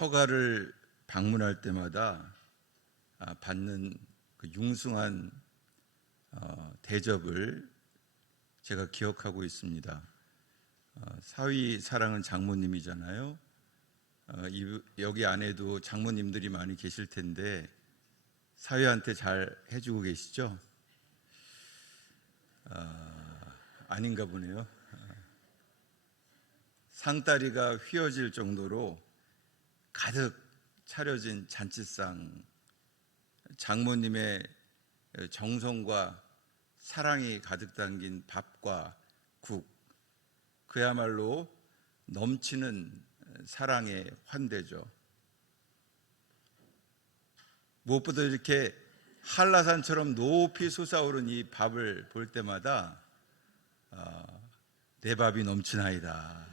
처가를 방문할 때마다 받는 그 융숭한 대접을 제가 기억하고 있습니다. 사위 사랑은 장모님이잖아요. 여기 안에도 장모님들이 많이 계실 텐데 사위한테 잘 해주고 계시죠? 아닌가 보네요. 상다리가 휘어질 정도로 가득 차려진 잔치상, 장모님의 정성과 사랑이 가득 담긴 밥과 국, 그야말로 넘치는 사랑의 환대죠. 무엇보다 이렇게 한라산처럼 높이 솟아오른 이 밥을 볼 때마다 내 밥이 넘치나이다.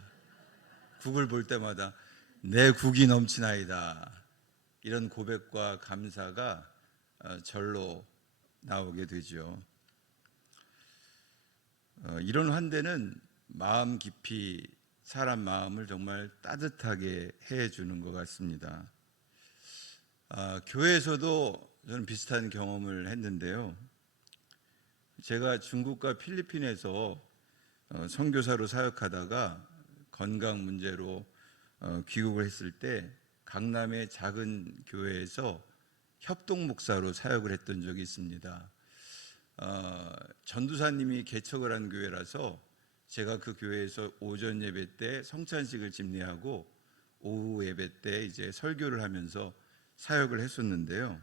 국을 볼 때마다 내 국이 넘치나이다. 이런 고백과 감사가 절로 나오게 되죠. 이런 환대는 마음 깊이 사람 마음을 정말 따뜻하게 해주는 것 같습니다. 교회에서도 저는 비슷한 경험을 했는데요. 제가 중국과 필리핀에서 선교사로 사역하다가 건강 문제로 귀국을 했을 때 강남의 작은 교회에서 협동 목사로 사역을 했던 적이 있습니다. 전도사님이 개척을 한 교회라서 제가 그 교회에서 오전 예배 때 성찬식을 집례하고 오후 예배 때 이제 설교를 하면서 사역을 했었는데요.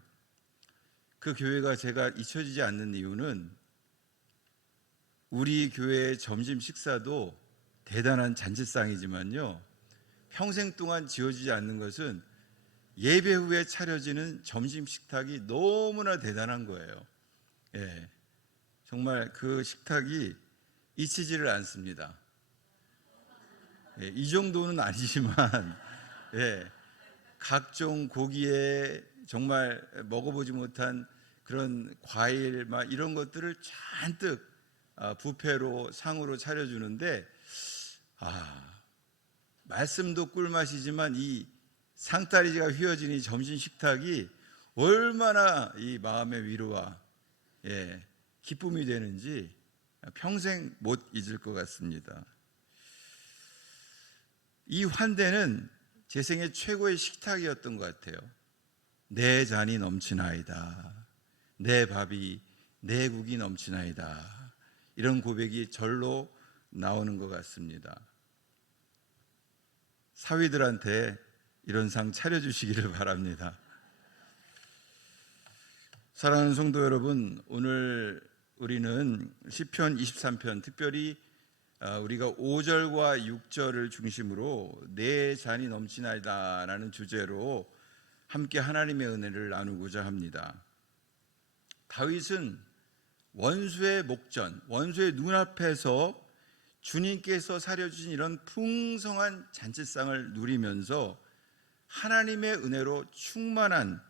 그 교회가 제가 잊혀지지 않는 이유는 우리 교회의 점심 식사도 대단한 잔치상이지만요, 평생 동안 지워지지 않는 것은 예배 후에 차려지는 점심 식탁이 너무나 대단한 거예요. 예, 정말 그 식탁이 잊히지를 않습니다. 예, 이 정도는 아니지만 예, 각종 고기에 정말 먹어보지 못한 그런 과일 막 이런 것들을 잔뜩 뷔페로 상으로 차려주는데 말씀도 꿀맛이지만 이 상다리가 휘어진 이 점심 식탁이 얼마나 이 마음의 위로와 기쁨이 되는지 평생 못 잊을 것 같습니다. 이 환대는 제 생애 최고의 식탁이었던 것 같아요. 내 잔이 넘치나이다. 내 밥이 내 국이 넘치나이다. 이런 고백이 절로 나오는 것 같습니다. 사위들한테 이런 상 차려주시기를 바랍니다. 사랑하는 성도 여러분, 오늘 우리는 시편 23편, 특별히 우리가 5절과 6절을 중심으로 내 잔이 넘치나이다 라는 주제로 함께 하나님의 은혜를 나누고자 합니다. 다윗은 원수의 목전, 원수의 눈앞에서 주님께서 사려주신 이런 풍성한 잔치상을 누리면서 하나님의 은혜로 충만한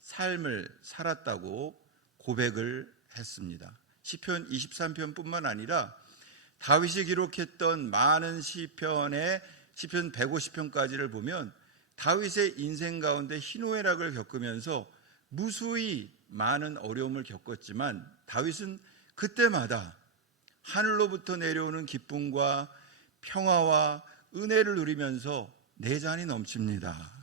삶을 살았다고 고백을 했습니다. 시편 23편뿐만 아니라 다윗이 기록했던 많은 시편의 시편 150편까지를 보면 다윗의 인생 가운데 희노애락을 겪으면서 무수히 많은 어려움을 겪었지만 다윗은 그때마다 하늘로부터 내려오는 기쁨과 평화와 은혜를 누리면서 내 잔이 넘칩니다.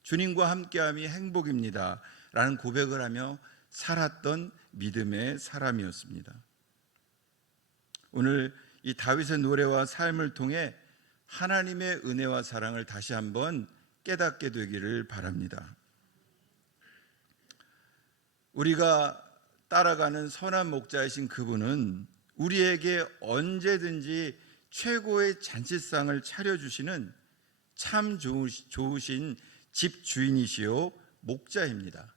주님과 함께함이 행복입니다. 라는 고백을 하며 살았던 믿음의 사람이었습니다. 오늘 이 다윗의 노래와 삶을 통해 하나님의 은혜와 사랑을 다시 한번 깨닫게 되기를 바랍니다. 우리가 따라가는 선한 목자이신 그분은 우리에게 언제든지 최고의 잔치상을 차려주시는 참 좋으신 집주인이시요 목자입니다.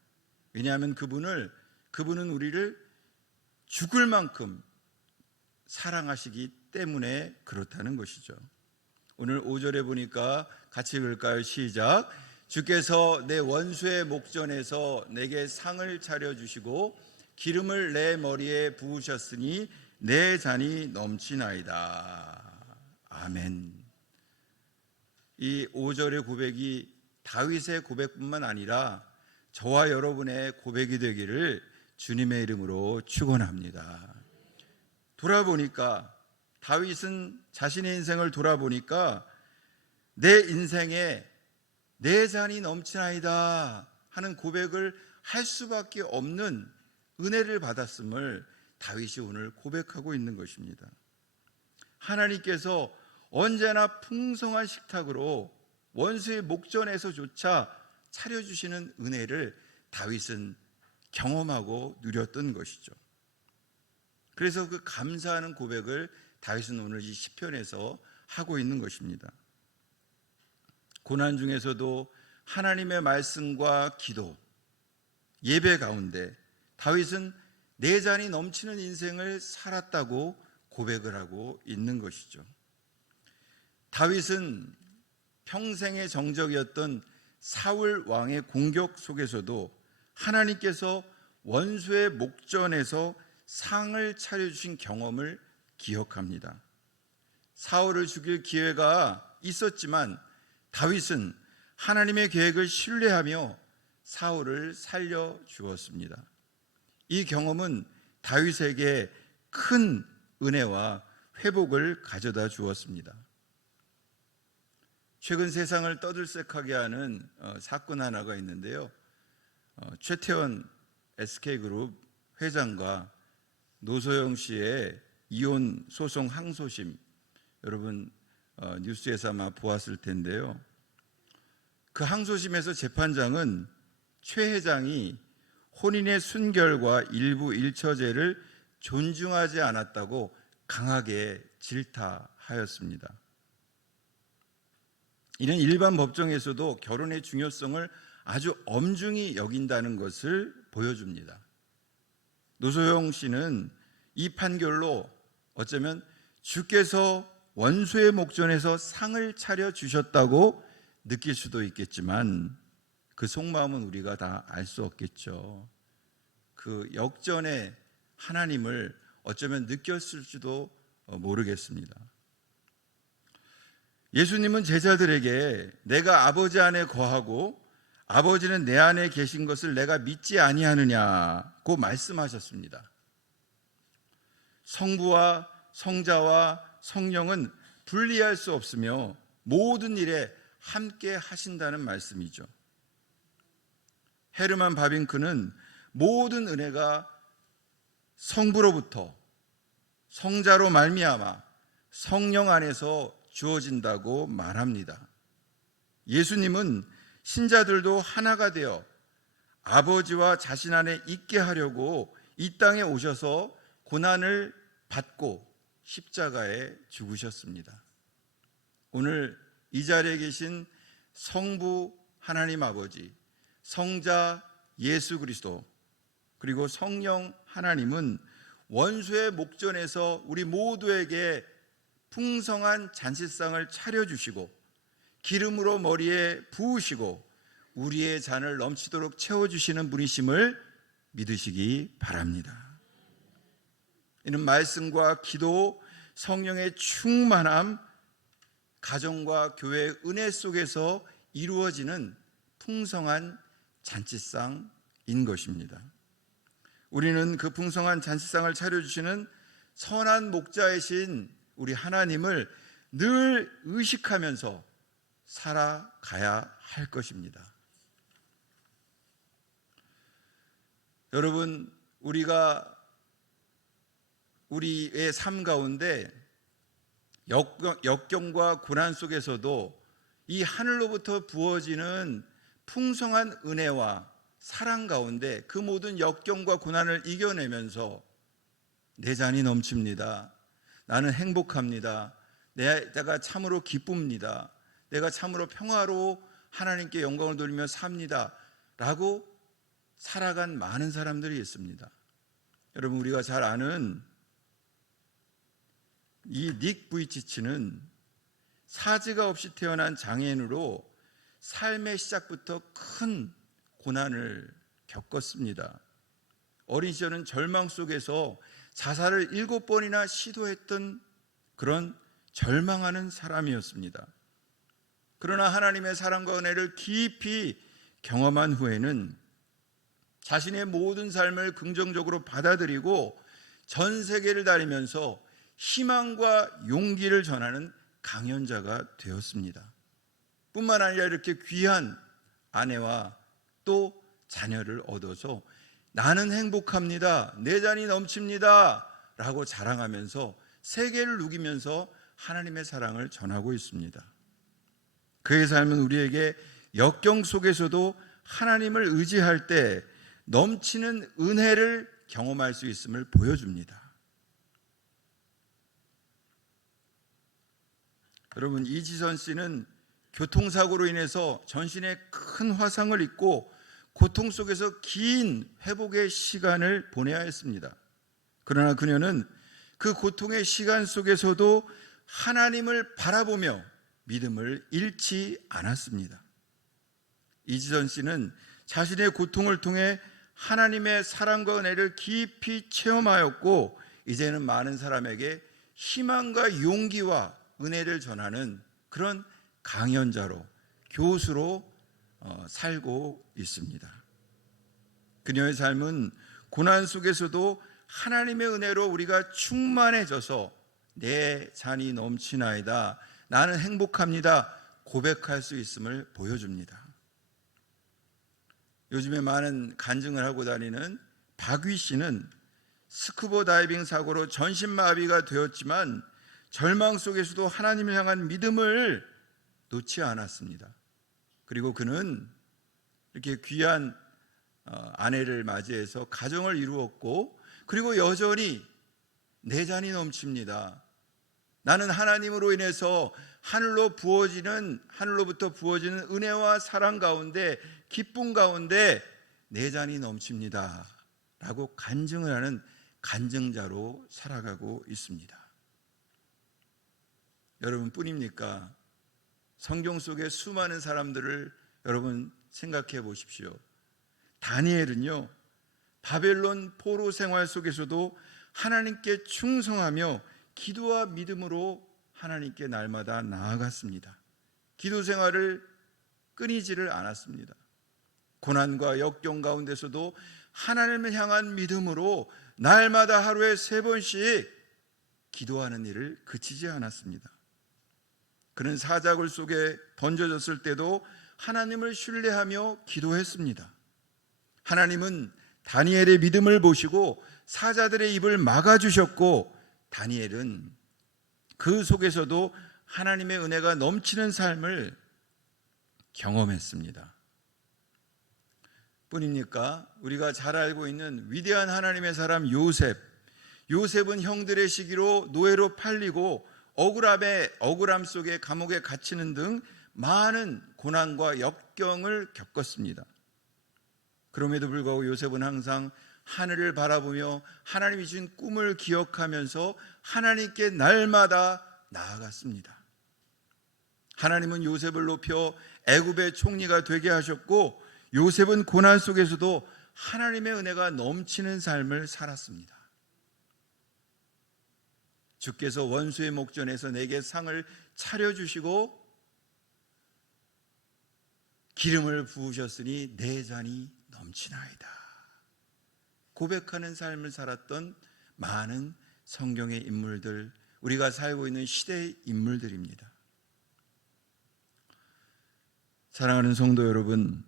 왜냐하면 그분은 우리를 죽을 만큼 사랑하시기 때문에 그렇다는 것이죠. 오늘 5절에 보니까 같이 읽을까요? 시작. 주께서 내 원수의 목전에서 내게 상을 차려주시고 기름을 내 머리에 부으셨으니 내 잔이 넘치나이다. 아멘. 이 5절의 고백이 다윗의 고백뿐만 아니라 저와 여러분의 고백이 되기를 주님의 이름으로 축원합니다. 돌아보니까 다윗은 자신의 인생을 돌아보니까 내 인생에 내 잔이 넘치나이다 하는 고백을 할 수밖에 없는 은혜를 받았음을 다윗이 오늘 고백하고 있는 것입니다. 하나님께서 언제나 풍성한 식탁으로 원수의 목전에서조차 차려주시는 은혜를 다윗은 경험하고 누렸던 것이죠. 그래서 그 감사하는 고백을 다윗은 오늘 이 시편에서 하고 있는 것입니다. 고난 중에서도 하나님의 말씀과 기도, 예배 가운데 다윗은 내 잔이 넘치는 인생을 살았다고 고백을 하고 있는 것이죠. 다윗은 평생의 정적이었던 사울 왕의 공격 속에서도 하나님께서 원수의 목전에서 상을 차려주신 경험을 기억합니다. 사울을 죽일 기회가 있었지만 다윗은 하나님의 계획을 신뢰하며 사울을 살려주었습니다. 이 경험은 다윗에게 큰 은혜와 회복을 가져다 주었습니다. 최근 세상을 떠들썩하게 하는 사건 하나가 있는데요. 최태원 SK그룹 회장과 노소영 씨의 이혼 소송 항소심, 여러분 뉴스에서 아마 보았을 텐데요. 그 항소심에서 재판장은 최 회장이 혼인의 순결과 일부 일처제를 존중하지 않았다고 강하게 질타하였습니다. 이는 일반 법정에서도 결혼의 중요성을 아주 엄중히 여긴다는 것을 보여줍니다. 노소영 씨는 이 판결로 어쩌면 주께서 원수의 목전에서 상을 차려 주셨다고 느낄 수도 있겠지만 그 속마음은 우리가 다 알 수 없겠죠. 그 역전의 하나님을 어쩌면 느꼈을지도 모르겠습니다. 예수님은 제자들에게 내가 아버지 안에 거하고 아버지는 내 안에 계신 것을 내가 믿지 아니하느냐고 말씀하셨습니다. 성부와 성자와 성령은 분리할 수 없으며 모든 일에 함께 하신다는 말씀이죠. 헤르만 바빙크는 모든 은혜가 성부로부터 성자로 말미암아 성령 안에서 주어진다고 말합니다. 예수님은 신자들도 하나가 되어 아버지와 자신 안에 있게 하려고 이 땅에 오셔서 고난을 받고 십자가에 죽으셨습니다. 오늘 이 자리에 계신 성부 하나님 아버지, 성자 예수 그리스도, 그리고 성령 하나님은 원수의 목전에서 우리 모두에게 풍성한 잔치상을 차려주시고 기름으로 머리에 부으시고 우리의 잔을 넘치도록 채워주시는 분이심을 믿으시기 바랍니다. 이는 말씀과 기도, 성령의 충만함, 가정과 교회의 은혜 속에서 이루어지는 풍성한 잔치상인 것입니다. 우리는 그 풍성한 잔치상을 차려주시는 선한 목자이신 우리 하나님을 늘 의식하면서 살아가야 할 것입니다. 여러분, 우리의 삶 가운데 역경과 고난 속에서도 이 하늘로부터 부어지는 풍성한 은혜와 사랑 가운데 그 모든 역경과 고난을 이겨내면서 내 잔이 넘칩니다. 나는 행복합니다. 내가 참으로 기쁩니다. 내가 참으로 평화로 하나님께 영광을 돌리며 삽니다. 라고 살아간 많은 사람들이 있습니다. 여러분, 우리가 잘 아는 이 닉 부이치치는 사지가 없이 태어난 장애인으로 삶의 시작부터 큰 고난을 겪었습니다. 어린 시절은 절망 속에서 자살을 7번이나 시도했던 그런 절망하는 사람이었습니다. 그러나 하나님의 사랑과 은혜를 깊이 경험한 후에는 자신의 모든 삶을 긍정적으로 받아들이고 전 세계를 다니면서 희망과 용기를 전하는 강연자가 되었습니다. 뿐만 아니라 이렇게 귀한 아내와 또 자녀를 얻어서 나는 행복합니다, 내 잔이 넘칩니다 라고 자랑하면서 세계를 누기면서 하나님의 사랑을 전하고 있습니다. 그의 삶은 우리에게 역경 속에서도 하나님을 의지할 때 넘치는 은혜를 경험할 수 있음을 보여줍니다. 여러분, 이지선 씨는 교통사고로 인해서 전신에 큰 화상을 입고 고통 속에서 긴 회복의 시간을 보내야 했습니다. 그러나 그녀는 그 고통의 시간 속에서도 하나님을 바라보며 믿음을 잃지 않았습니다. 이지선 씨는 자신의 고통을 통해 하나님의 사랑과 은혜를 깊이 체험하였고 이제는 많은 사람에게 희망과 용기와 은혜를 전하는 그런 강연자로, 교수로 살고 있습니다. 그녀의 삶은 고난 속에서도 하나님의 은혜로 우리가 충만해져서 내 잔이 넘치나이다, 나는 행복합니다 고백할 수 있음을 보여줍니다. 요즘에 많은 간증을 하고 다니는 박위 씨는 스쿠버 다이빙 사고로 전신마비가 되었지만 절망 속에서도 하나님을 향한 믿음을 놓지 않았습니다. 그리고 그는 이렇게 귀한 아내를 맞이해서 가정을 이루었고, 그리고 여전히 내 잔이 넘칩니다, 나는 하나님으로 인해서 하늘로부터 부어지는 은혜와 사랑 가운데, 기쁨 가운데 내 잔이 넘칩니다 라고 간증을 하는 간증자로 살아가고 있습니다. 여러분 뿐입니까? 성경 속의 수많은 사람들을 여러분 생각해 보십시오. 다니엘은요, 바벨론 포로 생활 속에서도 하나님께 충성하며 기도와 믿음으로 하나님께 날마다 나아갔습니다. 기도 생활을 끊이지를 않았습니다. 고난과 역경 가운데서도 하나님을 향한 믿음으로 날마다 하루에 3번씩 기도하는 일을 그치지 않았습니다. 그는 사자굴 속에 던져졌을 때도 하나님을 신뢰하며 기도했습니다. 하나님은 다니엘의 믿음을 보시고 사자들의 입을 막아주셨고, 다니엘은 그 속에서도 하나님의 은혜가 넘치는 삶을 경험했습니다. 뿐입니까? 우리가 잘 알고 있는 위대한 하나님의 사람 요셉은 형들의 시기로 노예로 팔리고 억울함 속에 감옥에 갇히는 등 많은 고난과 역경을 겪었습니다. 그럼에도 불구하고 요셉은 항상 하늘을 바라보며 하나님이 주신 꿈을 기억하면서 하나님께 날마다 나아갔습니다. 하나님은 요셉을 높여 애굽의 총리가 되게 하셨고, 요셉은 고난 속에서도 하나님의 은혜가 넘치는 삶을 살았습니다. 주께서 원수의 목전에서 내게 상을 차려주시고 기름을 부으셨으니 내 잔이 넘치나이다 고백하는 삶을 살았던 많은 성경의 인물들, 우리가 살고 있는 시대의 인물들입니다. 사랑하는 성도 여러분,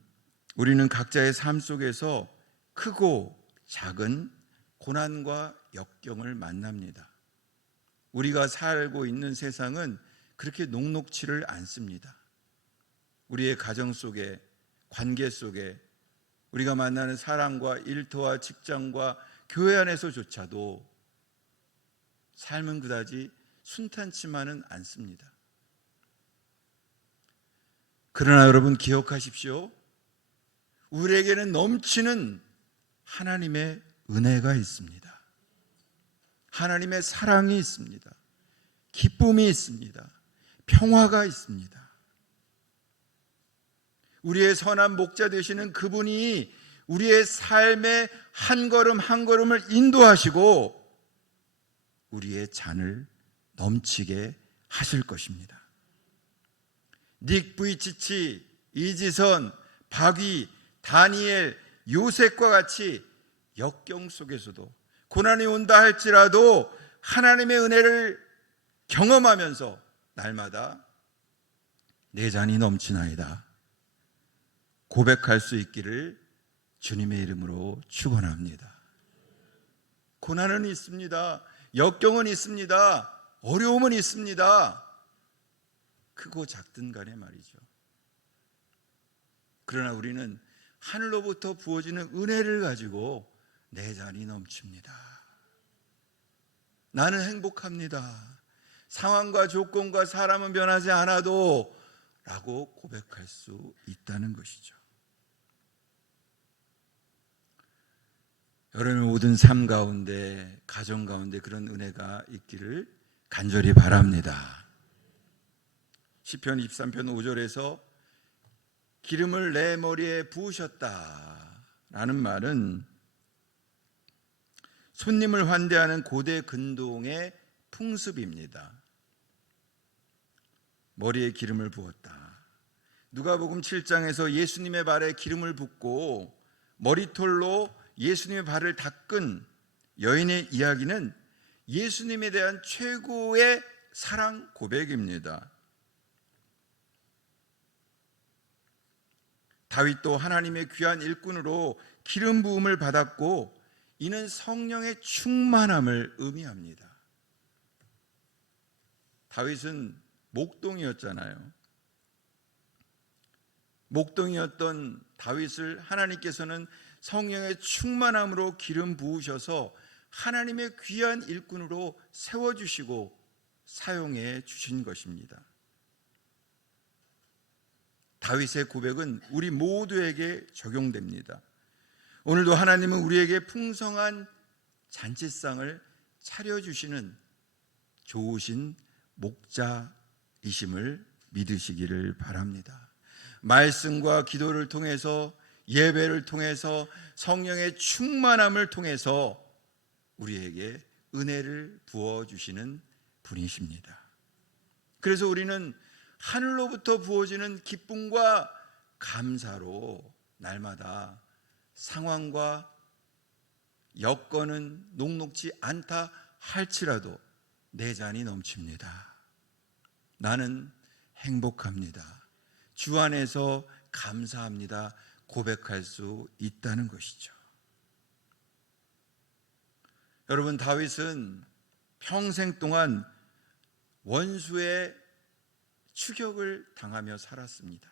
우리는 각자의 삶 속에서 크고 작은 고난과 역경을 만납니다. 우리가 살고 있는 세상은 그렇게 녹록지를 않습니다. 우리의 가정 속에, 관계 속에, 우리가 만나는 사람과 일터와 직장과 교회 안에서조차도 삶은 그다지 순탄치만은 않습니다. 그러나 여러분 기억하십시오. 우리에게는 넘치는 하나님의 은혜가 있습니다. 하나님의 사랑이 있습니다. 기쁨이 있습니다. 평화가 있습니다. 우리의 선한 목자 되시는 그분이 우리의 삶의 한 걸음 한 걸음을 인도하시고 우리의 잔을 넘치게 하실 것입니다. 닉 부이치치, 이지선, 박위, 다니엘, 요셉과 같이 역경 속에서도 고난이 온다 할지라도 하나님의 은혜를 경험하면서 날마다 내 잔이 넘치나이다 고백할 수 있기를 주님의 이름으로 축원합니다. 고난은 있습니다. 역경은 있습니다. 어려움은 있습니다. 크고 작든 간에 말이죠. 그러나 우리는 하늘로부터 부어지는 은혜를 가지고 내 잔이 넘칩니다. 나는 행복합니다. 상황과 조건과 사람은 변하지 않아도 라고 고백할 수 있다는 것이죠. 여러분의 모든 삶 가운데, 가정 가운데 그런 은혜가 있기를 간절히 바랍니다. 시편 23편 5절에서 기름을 내 머리에 부으셨다라는 말은 손님을 환대하는 고대 근동의 풍습입니다. 머리에 기름을 부었다. 누가복음 7장에서 예수님의 발에 기름을 붓고 머리털로 예수님의 발을 닦은 여인의 이야기는 예수님에 대한 최고의 사랑 고백입니다. 다윗도 하나님의 귀한 일꾼으로 기름 부음을 받았고 이는 성령의 충만함을 의미합니다. 다윗은 목동이었잖아요. 목동이었던 다윗을 하나님께서는 성령의 충만함으로 기름 부으셔서 하나님의 귀한 일꾼으로 세워주시고 사용해 주신 것입니다. 다윗의 고백은 우리 모두에게 적용됩니다. 오늘도 하나님은 우리에게 풍성한 잔치상을 차려주시는 좋으신 목자이심을 믿으시기를 바랍니다. 말씀과 기도를 통해서, 예배를 통해서, 성령의 충만함을 통해서 우리에게 은혜를 부어주시는 분이십니다. 그래서 우리는 하늘로부터 부어지는 기쁨과 감사로 날마다 상황과 여건은 녹록지 않다 할지라도 내 잔이 넘칩니다. 나는 행복합니다. 주 안에서 감사합니다. 고백할 수 있다는 것이죠. 여러분, 다윗은 평생 동안 원수의 추격을 당하며 살았습니다.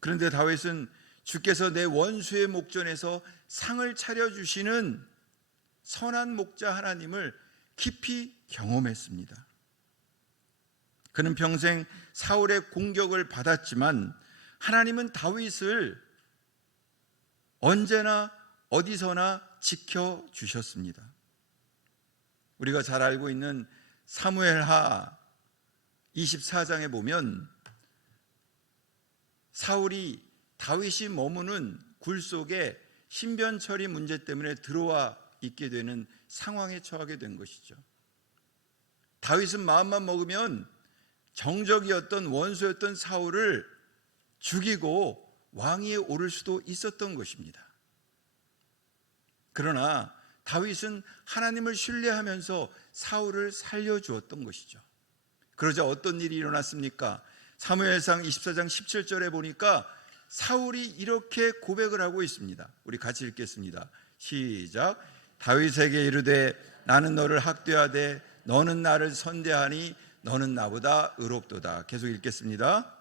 그런데 다윗은 주께서 내 원수의 목전에서 상을 차려주시는 선한 목자 하나님을 깊이 경험했습니다. 그는 평생 사울의 공격을 받았지만 하나님은 다윗을 언제나 어디서나 지켜주셨습니다. 우리가 잘 알고 있는 사무엘하 24장에 보면 사울이 다윗이 머무는 굴 속에 신변 처리 문제 때문에 들어와 있게 되는 상황에 처하게 된 것이죠. 다윗은 마음만 먹으면 정적이었던 원수였던 사울을 죽이고 왕위에 오를 수도 있었던 것입니다. 그러나 다윗은 하나님을 신뢰하면서 사울을 살려주었던 것이죠. 그러자 어떤 일이 일어났습니까? 사무엘상 24장 17절에 보니까 사울이 이렇게 고백을 하고 있습니다. 우리 같이 읽겠습니다. 시작. 다윗에게 이르되 나는 너를 학대하되 너는 나를 선대하니 너는 나보다 의롭도다. 계속 읽겠습니다.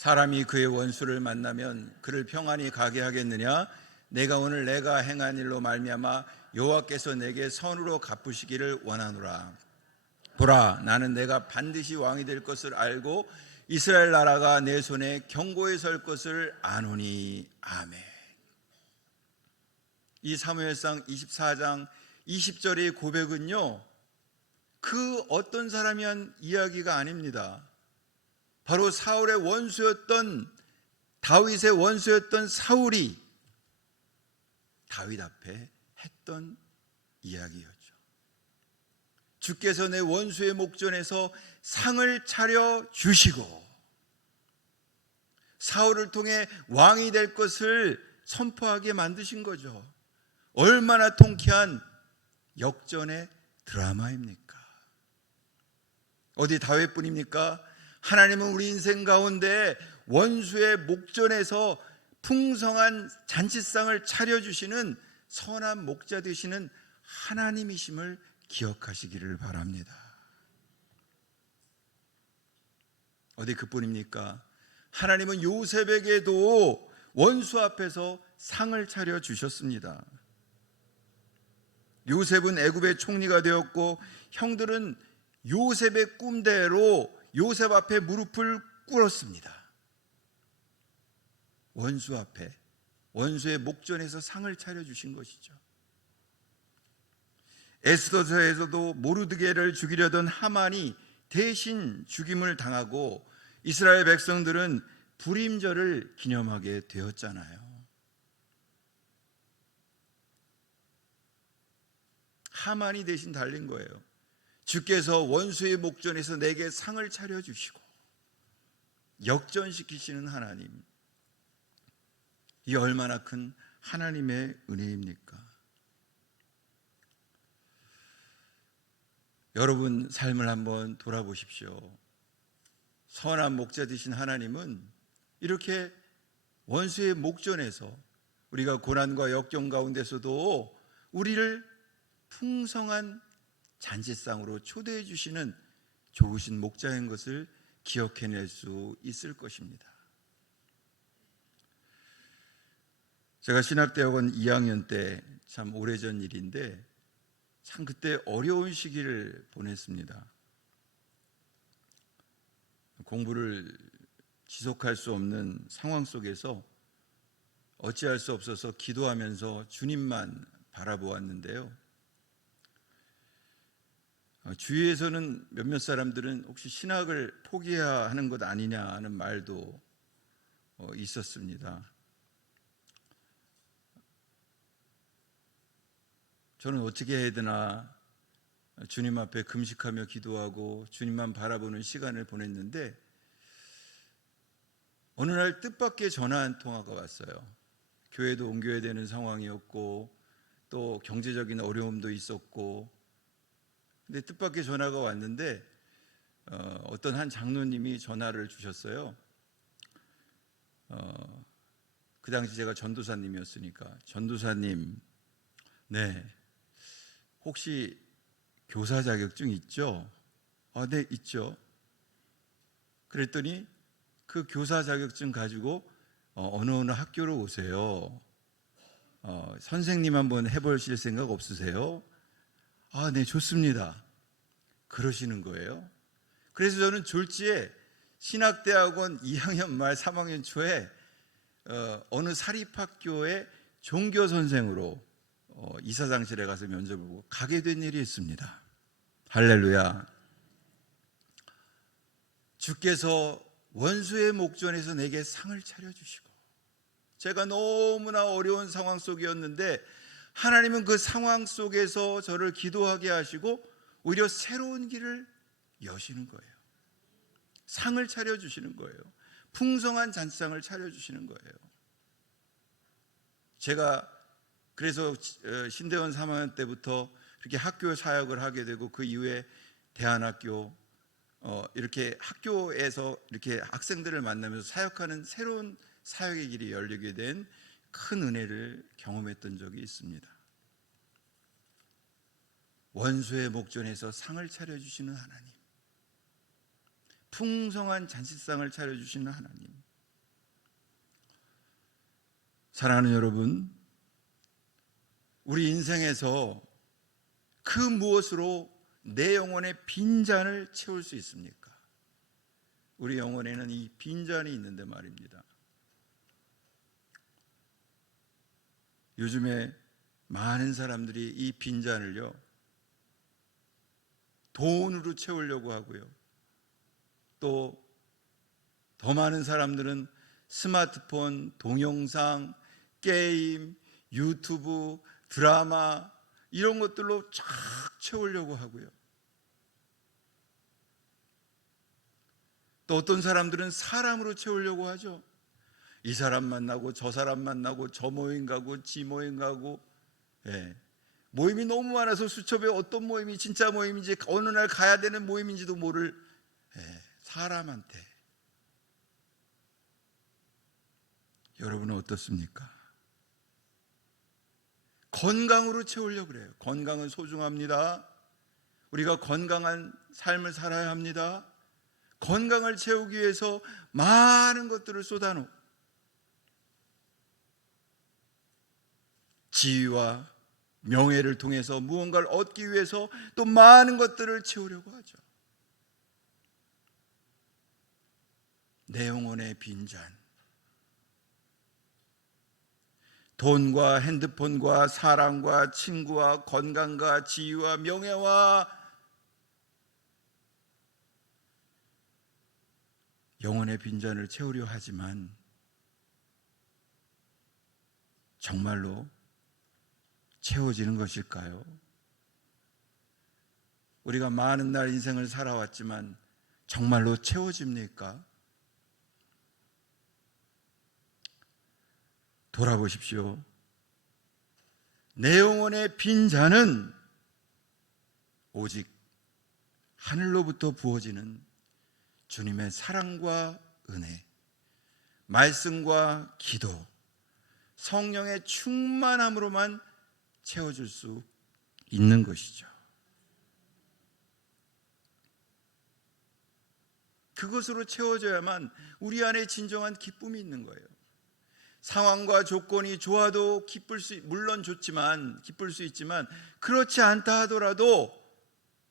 사람이 그의 원수를 만나면 그를 평안히 가게 하겠느냐? 내가 오늘 내가 행한 일로 말미암아 여호와께서 내게 선으로 갚으시기를 원하노라. 보라, 나는 내가 반드시 왕이 될 것을 알고 이스라엘 나라가 내 손에 견고히 설 것을 아노니. 아멘. 이 사무엘상 24장 20절의 고백은요, 그 어떤 사람이 한 이야기가 아닙니다. 바로 사울의 원수였던 다윗의 원수였던 사울이 다윗 앞에 했던 이야기였죠. 주께서 내 원수의 목전에서 상을 차려 주시고 사울을 통해 왕이 될 것을 선포하게 만드신 거죠. 얼마나 통쾌한 역전의 드라마입니까? 어디 다윗뿐입니까? 하나님은 우리 인생 가운데 원수의 목전에서 풍성한 잔치상을 차려주시는 선한 목자 되시는 하나님이심을 기억하시기를 바랍니다. 어디 그뿐입니까? 하나님은 요셉에게도 원수 앞에서 상을 차려주셨습니다. 요셉은 애굽의 총리가 되었고 형들은 요셉의 꿈대로 요셉 앞에 무릎을 꿇었습니다. 원수 앞에, 원수의 목전에서 상을 차려주신 것이죠. 에스더서에서도 모르드게를 죽이려던 하만이 대신 죽임을 당하고 이스라엘 백성들은 불임절을 기념하게 되었잖아요. 하만이 대신 달린 거예요. 주께서 원수의 목전에서 내게 상을 차려주시고 역전시키시는 하나님, 이 얼마나 큰 하나님의 은혜입니까? 여러분 삶을 한번 돌아보십시오. 선한 목자 되신 하나님은 이렇게 원수의 목전에서 우리가 고난과 역경 가운데서도 우리를 풍성한 잔치상으로 초대해 주시는 좋으신 목자인 것을 기억해낼 수 있을 것입니다. 제가 신학대학원 2학년 때 참 오래전 일인데 참 그때 어려운 시기를 보냈습니다. 공부를 지속할 수 없는 상황 속에서 어찌할 수 없어서 기도하면서 주님만 바라보았는데요. 주위에서는 몇몇 사람들은 혹시 신학을 포기해야 하는 것 아니냐 하는 말도 있었습니다. 저는 어떻게 해야 되나 주님 앞에 금식하며 기도하고 주님만 바라보는 시간을 보냈는데 어느 날 뜻밖의 전화 한 통화가 왔어요. 교회도 옮겨야 되는 상황이었고 또 경제적인 어려움도 있었고, 근데 뜻밖의 전화가 왔는데 어떤 한 장로님이 전화를 주셨어요. 그 당시 제가 전도사님이었으니까, 전도사님, 네, 혹시 교사 자격증 있죠? 네, 있죠. 그랬더니 그 교사 자격증 가지고 어느 학교로 오세요. 선생님 한번 해보실 생각 없으세요? 네, 좋습니다. 그러시는 거예요. 그래서 저는 졸지에 신학대학원 2학년 말 3학년 초에 어느 사립학교의 종교선생으로 이사장실에 가서 면접을 보고 가게 된 일이 있습니다. 할렐루야. 주께서 원수의 목전에서 내게 상을 차려주시고, 제가 너무나 어려운 상황 속이었는데 하나님은 그 상황 속에서 저를 기도하게 하시고 오히려 새로운 길을 여시는 거예요. 상을 차려주시는 거예요. 풍성한 잔상을 차려주시는 거예요. 제가 그래서 신대원 3학년 때부터 이렇게 학교 사역을 하게 되고 그 이후에 대안학교, 이렇게 학교에서 이렇게 학생들을 만나면서 사역하는 새로운 사역의 길이 열리게 된 큰 은혜를 경험했던 적이 있습니다. 원수의 목전에서 상을 차려주시는 하나님, 풍성한 잔치상을 차려주시는 하나님. 사랑하는 여러분, 우리 인생에서 그 무엇으로 내 영혼의 빈잔을 채울 수 있습니까? 우리 영혼에는 이 빈잔이 있는데 말입니다. 요즘에 많은 사람들이 이 빈잔을요, 돈으로 채우려고 하고요. 또 더 많은 사람들은 스마트폰, 동영상, 게임, 유튜브, 드라마 이런 것들로 쫙 채우려고 하고요. 또 어떤 사람들은 사람으로 채우려고 하죠. 이 사람 만나고 저 사람 만나고 저 모임 가고 지 모임 가고, 모임이 너무 많아서 수첩에 어떤 모임이 진짜 모임인지, 어느 날 가야 되는 모임인지도 모를 사람한테. 여러분은 어떻습니까? 건강으로 채우려고 그래요. 건강은 소중합니다. 우리가 건강한 삶을 살아야 합니다. 건강을 채우기 위해서 많은 것들을 쏟아놓고 지위와 명예를 통해서 무언가를 얻기 위해서 또 많은 것들을 채우려고 하죠. 내 영혼의 빈잔, 돈과 핸드폰과 사랑과 친구와 건강과 지위와 명예와 영혼의 빈잔을 채우려 하지만 정말로 채워지는 것일까요? 우리가 많은 날 인생을 살아왔지만 정말로 채워집니까? 돌아보십시오. 내 영혼의 빈잔은 오직 하늘로부터 부어지는 주님의 사랑과 은혜, 말씀과 기도, 성령의 충만함으로만 채워줄 수 있는 것이죠. 그것으로 채워져야만 우리 안에 진정한 기쁨이 있는 거예요. 상황과 조건이 좋아도 물론 좋지만 기쁠 수 있지만, 그렇지 않다 하더라도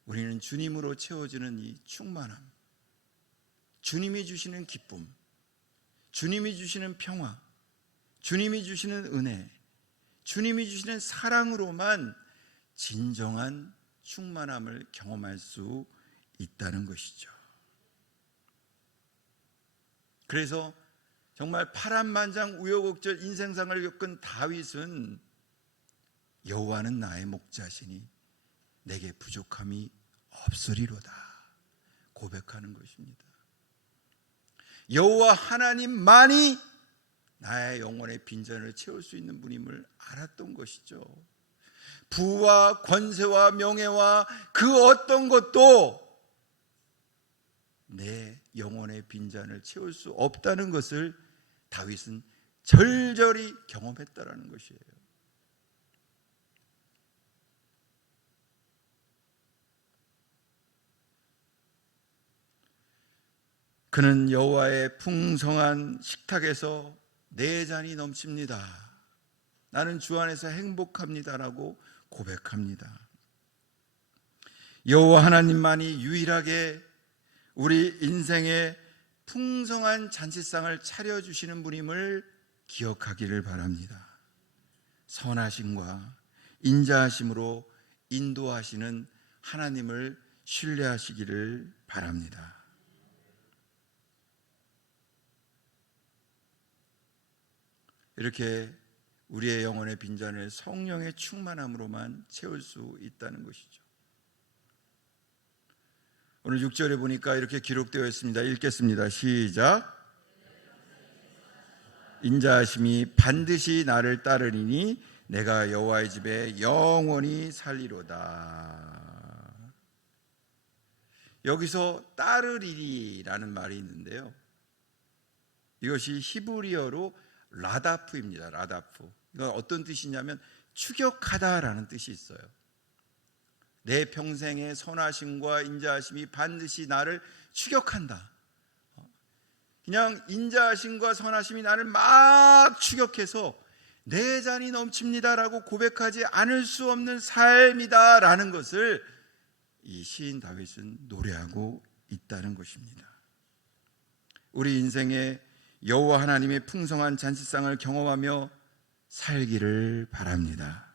우리는 주님으로 채워지는 이 충만함, 주님이 주시는 기쁨, 주님이 주시는 평화, 주님이 주시는 은혜, 주님이 주시는 사랑으로만 진정한 충만함을 경험할 수 있다는 것이죠. 그래서 정말 파란만장 우여곡절 인생상을 겪은 다윗은 여호와는 나의 목자시니 내게 부족함이 없으리로다 고백하는 것입니다. 여호와 하나님만이 나의 영혼의 빈잔을 채울 수 있는 분임을 알았던 것이죠. 부와 권세와 명예와 그 어떤 것도 내 영혼의 빈잔을 채울 수 없다는 것을 다윗은 절절히 경험했다라는 것이에요. 그는 여호와의 풍성한 식탁에서 내 잔이 넘칩니다. 나는 주 안에서 행복합니다라고 고백합니다. 여호와 하나님만이 유일하게 우리 인생의 풍성한 잔치상을 차려주시는 분임을 기억하기를 바랍니다. 선하심과 인자하심으로 인도하시는 하나님을 신뢰하시기를 바랍니다. 이렇게 우리의 영혼의 빈잔을 성령의 충만함으로만 채울 수 있다는 것이죠. 오늘 6절에 보니까 이렇게 기록되어 있습니다. 읽겠습니다. 시작. 인자하심이 반드시 나를 따르리니 내가 여호와의 집에 영원히 살리로다. 여기서 따르리라는 말이 있는데요, 이것이 히브리어로 라다프입니다. 라다프. 이건 어떤 뜻이냐면 추격하다라는 뜻이 있어요. 내 평생의 선하심과 인자하심이 반드시 나를 추격한다. 그냥 인자하심과 선하심이 나를 막 추격해서 내 잔이 넘칩니다라고 고백하지 않을 수 없는 삶이다라는 것을 이 시인 다윗은 노래하고 있다는 것입니다. 우리 인생에 여호와 하나님의 풍성한 잔치상을 경험하며 살기를 바랍니다.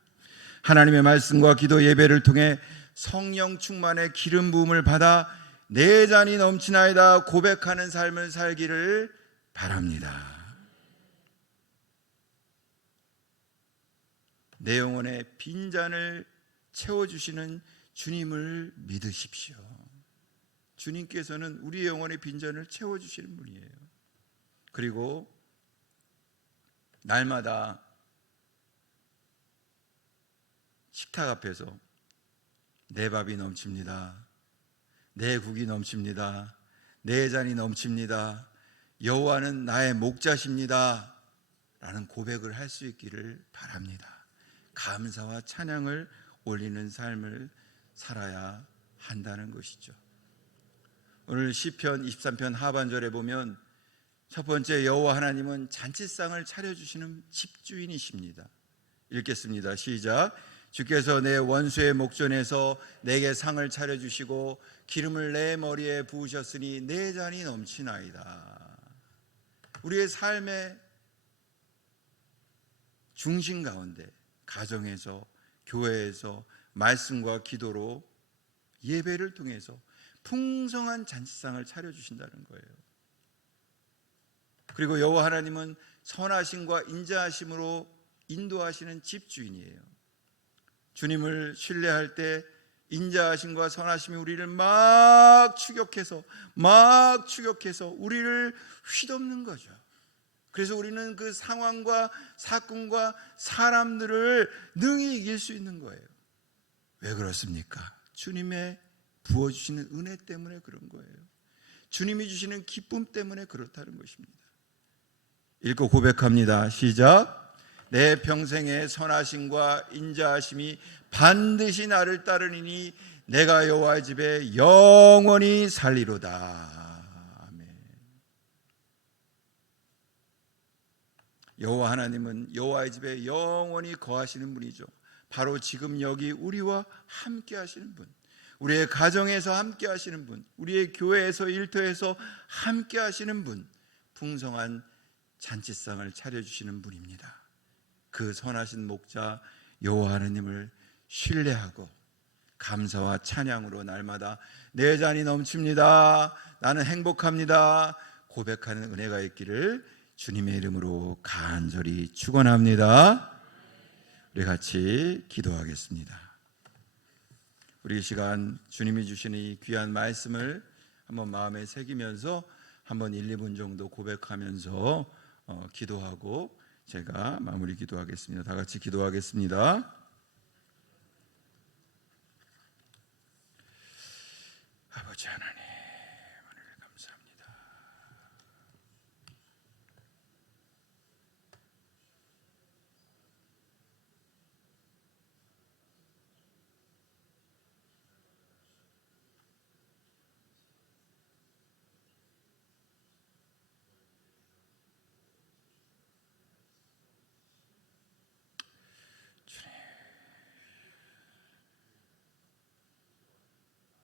하나님의 말씀과 기도 예배를 통해 성령 충만의 기름 부음을 받아 내 잔이 넘치나이다 고백하는 삶을 살기를 바랍니다. 내 영혼의 빈잔을 채워주시는 주님을 믿으십시오. 주님께서는 우리 영혼의 빈잔을 채워주시는 분이에요. 그리고 날마다 식탁 앞에서 내 밥이 넘칩니다. 내 국이 넘칩니다. 내 잔이 넘칩니다. 여호와는 나의 목자십니다. 라는 고백을 할 수 있기를 바랍니다. 감사와 찬양을 올리는 삶을 살아야 한다는 것이죠. 오늘 시편 23편 하반절에 보면 첫 번째, 여호와 하나님은 잔치상을 차려주시는 집주인이십니다. 읽겠습니다. 시작. 주께서 내 원수의 목전에서 내게 상을 차려주시고 기름을 내 머리에 부으셨으니 내 잔이 넘치나이다. 우리의 삶의 중심 가운데 가정에서, 교회에서 말씀과 기도로, 예배를 통해서 풍성한 잔치상을 차려주신다는 거예요. 그리고 여호와 하나님은 선하심과 인자하심으로 인도하시는 집주인이에요. 주님을 신뢰할 때 인자하심과 선하심이 우리를 막 추격해서 우리를 휘덮는 거죠. 그래서 우리는 그 상황과 사건과 사람들을 능히 이길 수 있는 거예요. 왜 그렇습니까? 주님의 부어주시는 은혜 때문에 그런 거예요. 주님이 주시는 기쁨 때문에 그렇다는 것입니다. 읽고 고백합니다. 시작. 내 평생의 선하심과 인자하심이 반드시 나를 따르니니 내가 여호와의 집에 영원히 살리로다. 아멘. 여호와 하나님은 여호와의 집에 영원히 거하시는 분이죠. 바로 지금 여기 우리와 함께 하시는 분, 우리의 가정에서 함께 하시는 분, 우리의 교회에서 일터에서 함께 하시는 분, 풍성한 잔치상을 차려주시는 분입니다. 그 선하신 목자 여호와 하나님을 신뢰하고 감사와 찬양으로 날마다 내 잔이 넘칩니다, 나는 행복합니다 고백하는 은혜가 있기를 주님의 이름으로 간절히 축원합니다. 우리 같이 기도하겠습니다. 우리 이 시간 주님이 주시는 이 귀한 말씀을 한번 마음에 새기면서 한번 1, 2분 정도 고백하면서 기도하고 제가 마무리 기도하겠습니다. 다 같이 기도하겠습니다. 아버지 하나님,